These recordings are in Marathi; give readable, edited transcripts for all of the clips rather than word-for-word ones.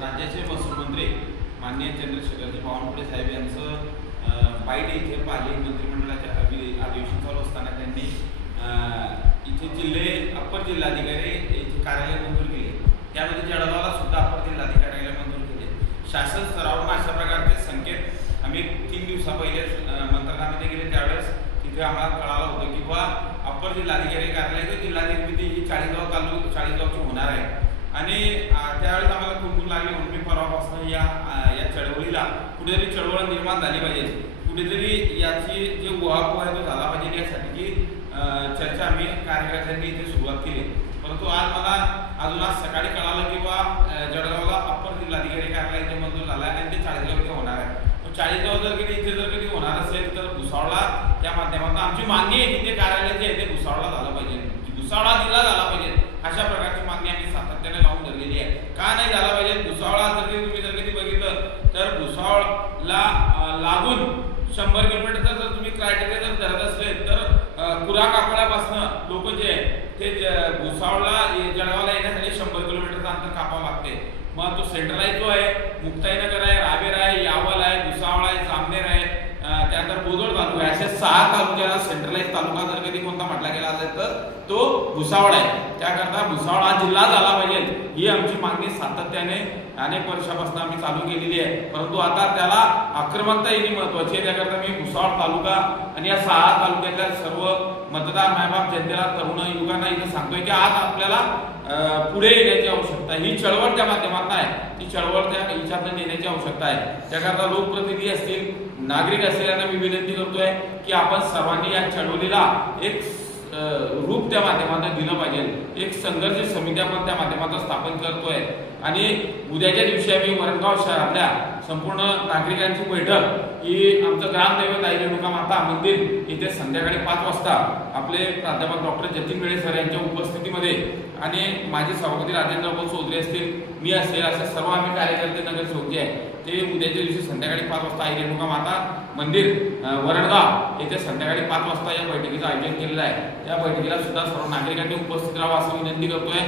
राज्याचे महसूल मंत्री माननीय चंद्रशेखरजी बावनकुळे साहेब यांचं बाईट इथे पाली मंत्रिमंडळाच्या अधिवेशन चालू असताना त्यांनी इथे अप्पर जिल्हाधिकारी इथे कार्यालय मंजूर केले। त्यामध्ये जळगावला सुद्धा अप्पर जिल्हाधिकारी मंजूर केले। शासन स्तरावरून अशा प्रकारचे संकेत आम्ही 3 दिवसा पहिले मंत्रालयामध्ये गेले त्यावेळेस तिथे आम्हाला कळालं होतं की बा अप्पर जिल्हाधिकारी कार्यालय जिल्हाधिकारी ही चाळीसगावची होणार आहे आणि त्यावेळेस आम्हाला खूप लागली म्हणून मी परवापासून या चळवळीला कुठेतरी चळवळ निर्माण झाली पाहिजे, कुठेतरी याची जे उहापोह आहे तो झाला पाहिजे यासाठीची चर्चा आम्ही कार्यकर्त्यांनी इथे सुरुवात केली। परंतु आज मला अजून आज सकाळी कळालं की बा जळगावला अप्पर जिल्हाधिकारी कार्यालय इथे मंजूर झाला आहे आणि ते 40गाव इथे होणार आहे। 40गाव जर कधी होणार असेल तर भुसावळला त्या माध्यमातून आमची मागणी आहे की ते कार्यालय जे आहे ते भुसावळला झालं पाहिजे, भुसावळा जिल्हा झाला पाहिजे अशा प्रकारची मागणी आम्ही सातत्याने लावून धरलेली आहे। का नाही झाला पाहिजे? भुसावळा तुम्ही जर कधी बघितलं तर भुसावळला लागून 100 किलोमीटर जर तुम्ही क्रायटेरिया जर धरत असले तर कुरा कापडापासून लोक जे ते भुसावळला जळगावला येण्यासाठी 100 किलोमीटरचं अंतर कापावं लागते। मग तो सेंट्रलाइज जो आहे मुक्ताईनगर आहे, रावेर आहे, यावल आहे, भुसावळ आहे, जामनेर आहे, त्यानंतर बोदोड तालुका आहे, असे 6 तालुक्याला सेंट्रलाइज तालुका जर कधी कोणता म्हटला गेला असेल तर तो भुसावळ आहे। त्याकरता भुसावळ हा जिल्हा झाला पाहिजे ही आमची मागणी सातत्याने अनेक वर्षापासून आम्ही चालू केलेली आहे। परंतु आता त्याला आक्रमकता येणे महत्वाची आहे। त्याकरता मी भुसावळ तालुका आणि या 6 तालुक्यातल्या सर्व मतदार मायबाप जनतेला तरुण युवकांना इथे सांगतोय की आज आपल्याला पुढे येण्याची आवश्यकता आहे। ही चळवळ त्या माध्यमातून आहे, ती चळवळ त्या हिच्यातून नेण्याची आवश्यकता आहे। त्याकरता लोकप्रतिनिधी असतील, नागरिक असतील यांना मी विनंती करतोय की आपण सर्वांनी या चळवळीला एक रूप त्या माध्यमातून दिलं पाहिजे। एक संघर्ष समिती आपण त्या माध्यमातून स्थापन करतोय आणि उद्याच्या दिवशी आम्ही वरणगाव शहरातल्या संपूर्ण नागरिकांची बैठक ही आमचं ग्रामदैवत आई रेणुका माता मंदिर इथे संध्याकाळी 5 वाजता आपले प्राध्यापक डॉक्टर जतीन वेळे सर यांच्या उपस्थितीमध्ये आणि माझे सभापती राजेंद्र चौधरी असतील, मी असेल, असे सर्व आम्ही कार्यकर्ते नगरसेवक जे आहे ते उद्याच्या दिवशी संध्याकाळी 5 वाजता आई रेणुका माता मंदिर वरणगाव येथे संध्याकाळी 5 वाजता या बैठकीचं आयोजन केलेलं आहे। त्या बैठकीला सुद्धा सर्व नागरिकांनी उपस्थित राहावं असं विनंती करतोय।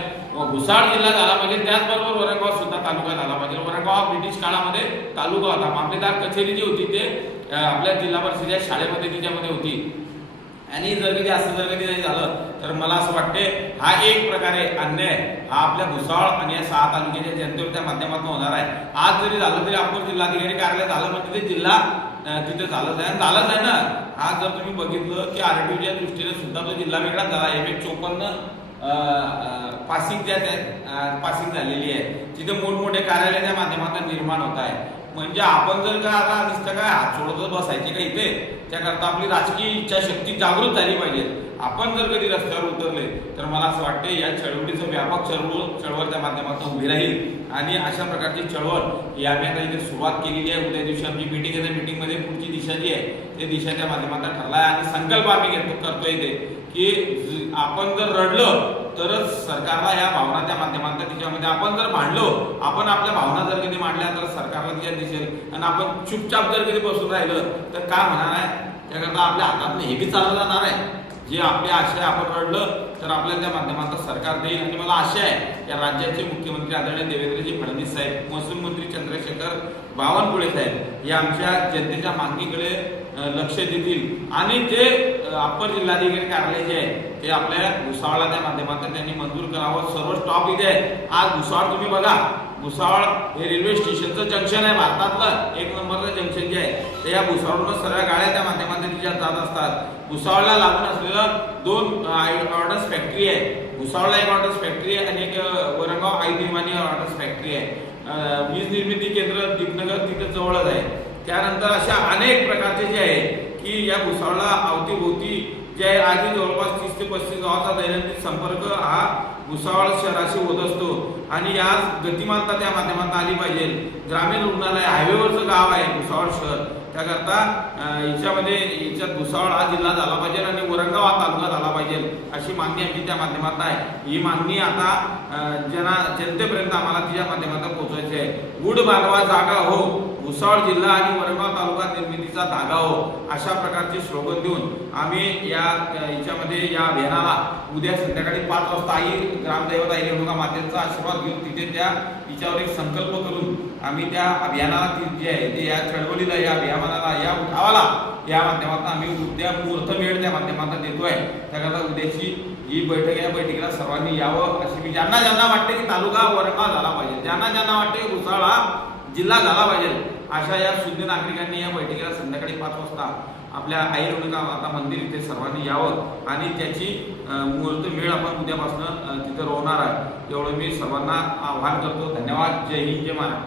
भुसावळ जिल्हा झाला पाहिजे, त्याचबरोबर वरणगाव सुद्धा तालुका झाला पाहिजे। वरणगाव ब्रिटिश काळामध्ये तालुका होता, मामलेदार कचेरी जी होती ते आपल्या जिल्हा परिषदेच्या शाळेमध्ये तिच्यामध्ये होती आणि जर कधी असं नाही झालं तर मला असं वाटते हा एक प्रकारे अन्याय हा आपल्या भुसावळ आणि या 6 तालुक्याच्या जनतेवर त्या माध्यमातून होणार आहे। आज जरी झालं तरी आपण जिल्हाधिकारी कार्यालय झालं म्हणजे ते जिल्हा तिथे झालंच आहे ना। आज जर तुम्ही बघितलं की आरटीओच्या दृष्टीने सुद्धा तो जिल्हा वेगळाच झाला। MH54 पासिंग झालेली आहे, तिथे मोठमोठे कार्यालय त्या माध्यमातून निर्माण होत आहे। म्हणजे आपण जर का आता नुसतं काय हात सोडतच बसायचे का इथे? त्याकरता आपली राजकीय इच्छाशक्ती जागृत झाली पाहिजे। आपण जर कधी रस्त्यावर उतरले तर मला असं वाटते या चळवळीचं व्यापक चळवळ त्या माध्यमातून उभी राहील आणि अशा प्रकारची चळवळ ही आम्ही आता इथे सुरुवात केलेली आहे। उद्या दिवशी आमची मीटिंग आहे, मीटिंगमध्ये पुढची दिशा जी आहे ते दिशा त्या माध्यमातून ठरला आहे आणि संकल्प आम्ही करतोय इथे की आपण जर रडलं तरच सरकारला या भावना त्या माध्यमातून तिच्यामध्ये आपण जर भांडलो, आपण आपल्या भावना जर कधी मांडल्या तर सरकारला तिच्या दिसेल आणि आपण चुपचाप जर कधी बसून राहिलं तर काय होणार आहे? त्याकरता आपल्या हातात हे बी चाललं जाणार आहे। जे आपले आशय आपण रडलं तर आपल्याला त्या माध्यमातून सरकार देईल आणि मला आशा आहे या राज्याचे मुख्यमंत्री आदरणीय देवेंद्रजी फडणवीस साहेब, महसूल मंत्री चंद्रशेखर बावनकुळे साहेब हे आमच्या जनतेच्या मागणीकडे लक्ष देतील आणि जे अप्पर जिल्हाधिकारी कार्यालय जे आहे ते आपल्या भुसावळला त्या माध्यमातून त्यांनी मंजूर करावं। सर्व स्टॉप इथे आहे। आज भुसावळ तुम्ही बघा, भुसावळ हे रेल्वे स्टेशनचं जंक्शन आहे, भारतातलं 1 नंबरचं जंक्शन जे आहे ते या भुसावळनं सर्व गाड्या त्या माध्यमातून तिच्यात जात असतात। भुसावळला लागून असलेलं 2 ऑर्डर्स फॅक्टरी आहे। भुसावळला एक ऑर्डर्स फॅक्टरी आहे आणि एक वरणगाव आई निर्माणी ऑर्डर्स फॅक्टरी आहे। वीज निर्मिती केंद्र दीपनगर तिथे जवळच आहे। त्यानंतर अशा अनेक प्रकारचे जे आहे की या भुसावळला अवतीभोवती जे आहे आधी जवळपास 30 ते 35 गावाचा दैनंदिन संपर्क हा भुसावळ शहराशी होत असतो आणि या गतिमानता त्या माध्यमातून आली पाहिजे। ग्रामीण रुग्णालय हायवेवरचं गाव आहे भुसावळ शहर, त्याकरता याच्यात भुसावळ हा जिल्हा झाला पाहिजे आणि वरणगाव हा तालुका झाला पाहिजे अशी मागणी आमची त्या माध्यमातून आहे। ही मागणी आता जनतेपर्यंत आम्हाला तिच्या माध्यमातून पोहोचवायची आहे। गुढ बांधवा जागा हो, भुसावळ जिल्हा आणि वरणगाव तालुका निर्मितीचा धागा हो, अशा प्रकारचे स्लोगन देऊन आम्ही याच्यामध्ये या अभियानाला उद्या संध्याकाळी 5 वाजता आई ग्रामदैवत आई रेणुका मातेचा आशीर्वाद घेऊन तिथे तिच्यावर एक संकल्प करून आम्ही त्या अभियानाला जे आहे ते या चळवळीला, या अभियानाला, या उठावाला या माध्यमातून आम्ही उद्या मुहूर्तमेढ त्या माध्यमातून देतोय। त्याकरता उद्याची ही बैठक, या बैठकीला सर्वांनी यावं अशी मी ज्यांना वाटते की तालुका वरणगाव झाला पाहिजे, ज्यांना वाटते की भुसावळ हा जिल्हा झाला पाहिजे, अशा या शुद्ध नागरिकांनी या बैठकीला संध्याकाळी 5 वाजता आपल्या आई रेणुका माता मंदिर इथे सर्वांनी यावं आणि त्याची मुहूर्तमेढ आपण उद्यापासून तिथे रोवणार आहे। एवढं मी सर्वांना आवाहन करतो। धन्यवाद। जय हिंद, जय महाराष्ट्र।